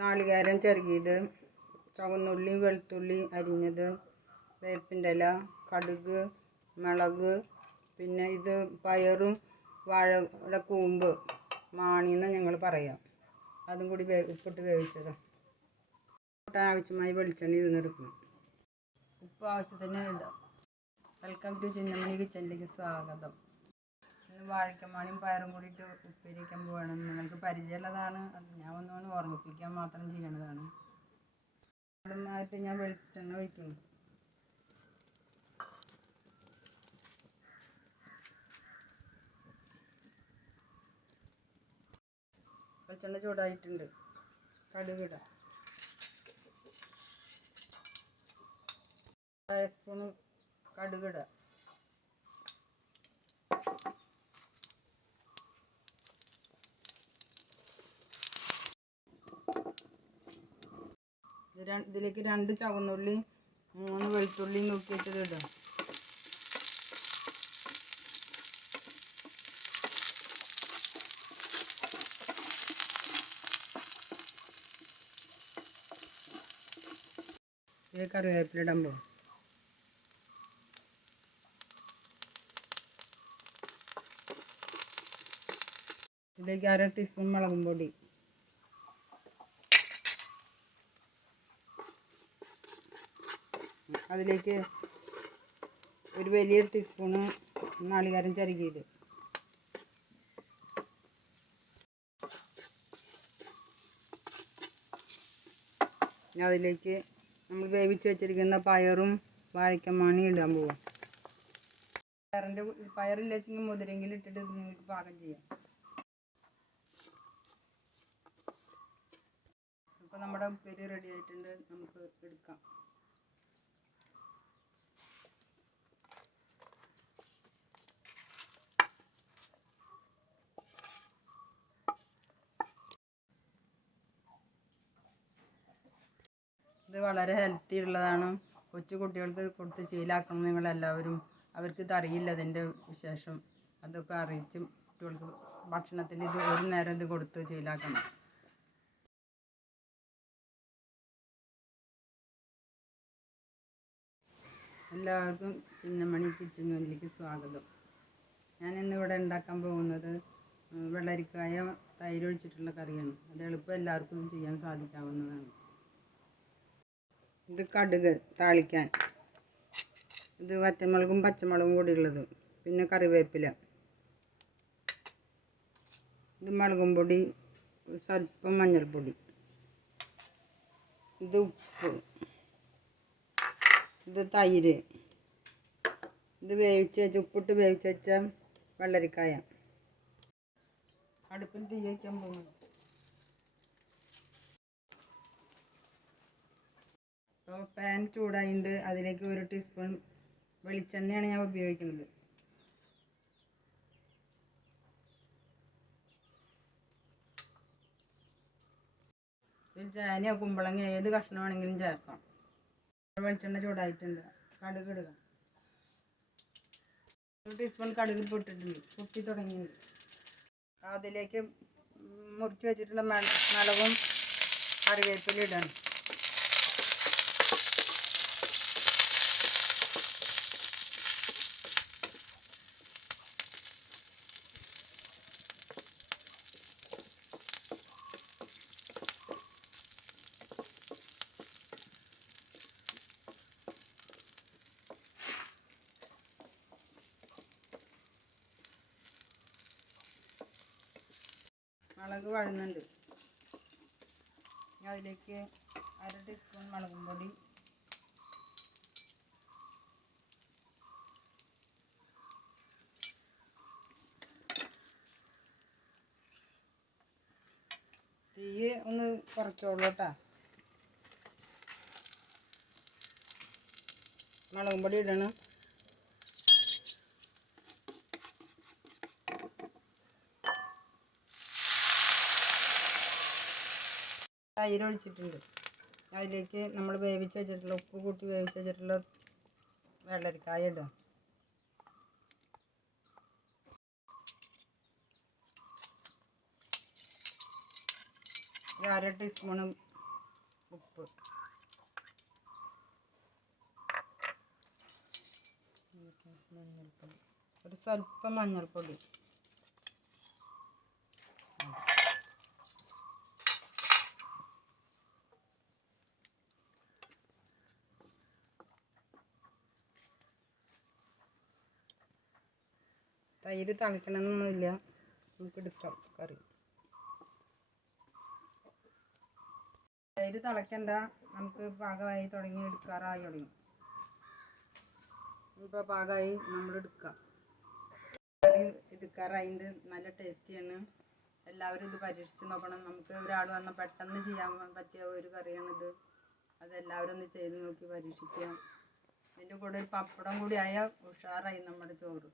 നാളികേരം ചെറുകിയത്, ചുവന്നുള്ളി വെളുത്തുള്ളി അരിഞ്ഞത്, വേപ്പിൻ്റെ ഇല, കടുക്, മുളക്, പിന്നെ ഇത് പയറും വാഴയുടെ കൂമ്പ് മാണിന്ന് ഞങ്ങൾ പറയാം, അതും കൂടി ഉപ്പിട്ട് വേവിച്ചത്. ആവശ്യമായി വെളിച്ചെണ്ണ ഇരുന്നെടുക്കണം. ഉപ്പ് ആവശ്യത്തിന് ഇടാം. വെൽക്കം ടു ചിന്നമണി കിച്ചണിലേക്ക് സ്വാഗതം. ഇന്ന് വാഴക്കമാണിയും പയറും കൂടിയിട്ട് ഉപ്പേരിക്കാൻ പോകണം. നിങ്ങൾക്ക് പരിചയമുള്ളതാണ്, അത് ഞാൻ ഒന്നുകൊണ്ട് ഓർമ്മിപ്പിക്കാൻ മാത്രം ചെയ്യണതാണ്. ആദ്യമായിട്ട് ഞാൻ വെളിച്ചെണ്ണ ഒഴിക്കുന്നു. വെളിച്ചെണ്ണ ചൂടായിട്ടുണ്ട്. കടുകിടാം. 1 സ്പൂൺ കടുകിടാം. ഇതിലേക്ക് 2 ചുവന്നുള്ളി 3 വെളുത്തുള്ളി നോക്കിയിട്ട് ഇടാം. ഇതിലേക്ക് കറിവേപ്പില ഇടാൻ പോകും. ഇതിലേക്ക് 1/2 ടീസ്പൂൺ മുളകും പൊടി, അതിലേക്ക് ഒരു വലിയ ടീസ്പൂണ് നാളികേരം ചിരകിയത്, അതിലേക്ക് നമ്മൾ വേവിച്ച് വെച്ചിരിക്കുന്ന പയറും വാഴക്കമാണി ഇടാൻ പോവാം. പയറില്ല വെച്ചെങ്കിൽ മുതിരെങ്കിലും ഇട്ടിട്ട് നിങ്ങൾക്ക് പാകം ചെയ്യാം. ഇപ്പോൾ നമ്മുടെ ഉപ്പേരി റെഡി ആയിട്ടുണ്ട്, നമുക്ക് എടുക്കാം. ഇത് വളരെ ഹെൽത്തി ഉള്ളതാണ്. കൊച്ചു കുട്ടികൾക്ക് കൊടുത്ത് ശീലാക്കണം നിങ്ങളെല്ലാവരും. അവർക്ക് ഇത് അറിയില്ല ഇതിൻ്റെ വിശേഷം. അതൊക്കെ അറിയിച്ചും കുട്ടികൾക്ക് ഭക്ഷണത്തിൽ ഇത് ഒരു നേരം ഇത് കൊടുത്ത് ശീലാക്കണം. എല്ലാവർക്കും ചിന്നമണി കിച്ചണിലേക്ക് സ്വാഗതം. ഞാനിന്നിവിടെ ഉണ്ടാക്കാൻ പോകുന്നത് വെള്ളരിക്കായ തൈര് ഒഴിച്ചിട്ടുള്ള കറിയാണ്. അത് എളുപ്പം എല്ലാവർക്കും ചെയ്യാൻ സാധിക്കാവുന്നതാണ്. ഇത് കടുക് താളിക്കാൻ, ഇത് വറ്റമുളകും പച്ചമുളകും കൂടി ഉള്ളത്, പിന്നെ കറിവേപ്പില, ഇത് മുളകും പൊടി, സ്വല്പം മഞ്ഞൾപ്പൊടി, ഇത് ഉപ്പ്, ഇത് തൈര്, ഇത് വേവിച്ച് വെച്ച ഉപ്പിട്ട് വേവിച്ച് വെച്ച വെള്ളരിക്കായ. അടുപ്പിൽ തീ വയ്ക്കാൻ പോകുന്നു. അപ്പോൾ പാൻ ചൂടായിട്ടുണ്ട്. അതിലേക്ക് 1 ടീസ്പൂൺ വെളിച്ചെണ്ണയാണ് ഞാൻ ഉപയോഗിക്കുന്നത്. ഒരു ചേനയോ കുമ്പളങ്ങ ഏത് കഷ്ണം വേണമെങ്കിലും ചേർക്കാം. വെളിച്ചെണ്ണ ചൂടായിട്ടുണ്ട്. കടുക് ഇടുക. 1 ടീസ്പൂൺ കടുക് ഇട്ടിട്ടുണ്ട്. പൊട്ടി തുടങ്ങിയിട്ടുണ്ട്. അതിലേക്ക് മുറിച്ച് വെച്ചിട്ടുള്ള മുളകും കറിവേപ്പില ഇടണം. മുളക് വഴന്നുണ്ട്. അതിലേക്ക് 1/2 ടീസ്പൂൺ മുളകും പൊടി, തീ ഒന്ന് കുറച്ചോളൂ കേട്ടോ. മുളകും പൊടി ഇടണം. തൈര് ഒഴിച്ചിട്ടുണ്ട്. അതിലേക്ക് നമ്മൾ വേവിച്ച് വെച്ചിട്ടുള്ള ഉപ്പ് കൂട്ടി വേവിച്ച് വെച്ചിട്ടുള്ള വെള്ളരിക്കായ ഇടുക. ഒരു 1/2 ടീസ്പൂണ് ഉപ്പ്, മഞ്ഞൾപ്പൊടി, ഒരു സ്വല്പം മഞ്ഞൾപ്പൊടി, തൈര് തിളക്കണമെന്നൊന്നുമില്ല, നമുക്ക് എടുക്കാം കറി. തൈര് തിളക്കണ്ട, നമുക്ക് പാകമായി തുടങ്ങി, എടുക്കാറായി തുടങ്ങി. ഇപ്പോൾ പാകമായി, നമ്മൾ എടുക്കാം. കറി എടുക്കാറായിട്ട് നല്ല ടേസ്റ്റിയാണ്. എല്ലാവരും ഇത് പരീക്ഷിച്ച് നോക്കണം. നമുക്ക് ഒരാൾ വന്നാൽ പെട്ടെന്ന് ചെയ്യാൻ പറ്റിയ ഒരു കറിയാണിത്. അതെല്ലാവരും ഒന്ന് ചെയ്ത് നോക്കി പരീക്ഷിക്കാം. ഇതിൻ്റെ കൂടെ ഒരു പപ്പടം കൂടി ആയാൽ ഉഷാറായി നമ്മുടെ ചോറ്.